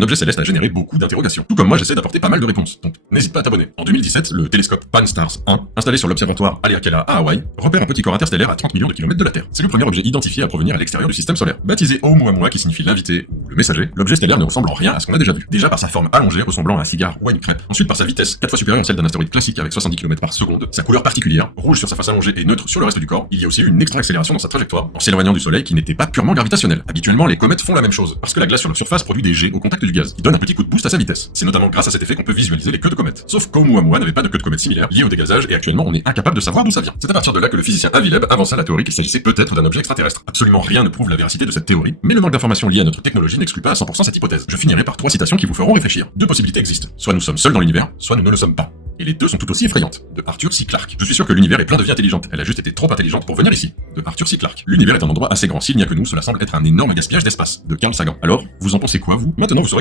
un objet céleste a généré beaucoup d'interrogations. Tout comme moi, j'essaie d'apporter pas mal de réponses. Donc, n'hésite pas à t'abonner. En 2017, le télescope Pan-STARRS 1, installé sur l'observatoire Haleakala à Hawaï, repère un petit corps interstellaire à 30 millions de kilomètres de la Terre. C'est le premier objet identifié à provenir à l'extérieur du système solaire. Baptisé Oumuamua, qui signifie l'invité ou le messager, l'objet stellaire ne ressemble en rien à ce qu'on a déjà vu. Déjà par sa forme allongée ressemblant à un cigare ou à une crêpe. Ensuite par sa vitesse, 4 fois supérieure à celle d'un astéroïde classique avec 70 km par seconde, sa couleur particulière, rouge sur sa face allongée et neutre sur le reste du corps. Il y a aussi une extra accélération dans sa trajectoire, en s'éloignant du soleil qui n'était pas purement gravitationnel. Habituellement, les comètes font la même chose, parce que la glace sur leur surface produit des jets au contact du gaz, qui donne un petit coup de boost à sa vitesse. C'est notamment grâce à cet effet qu'on peut visualiser les queues de comètes. Sauf qu'Oumuamua n'avait pas de queue de comète similaire liée au dégazage et actuellement on est incapable de savoir d'où ça vient. C'est à partir de là que le physicien Avi Loeb avança la théorie qu'il s'agissait peut-être d'un objet extraterrestre. Absolument rien ne prouve la véracité de cette théorie, mais le manque d'informations liées à notre technologie n'exclut pas à 100% cette hypothèse. Je finirai par 3 citations qui vous feront réfléchir. 2 possibilités existent. Soit nous sommes seuls dans l'univers, soit nous ne le sommes pas. Et les deux sont tout aussi effrayantes. De Arthur C. Clarke. Je suis sûr que l'univers est plein de vie intelligente. Elle a juste été trop intelligente pour venir ici. De Arthur C. Clarke. L'univers est un endroit assez grand. S'il n'y a que nous, cela semble être un énorme gaspillage d'espace. De Carl Sagan. Alors, vous en pensez quoi, vous? Maintenant, vous saurez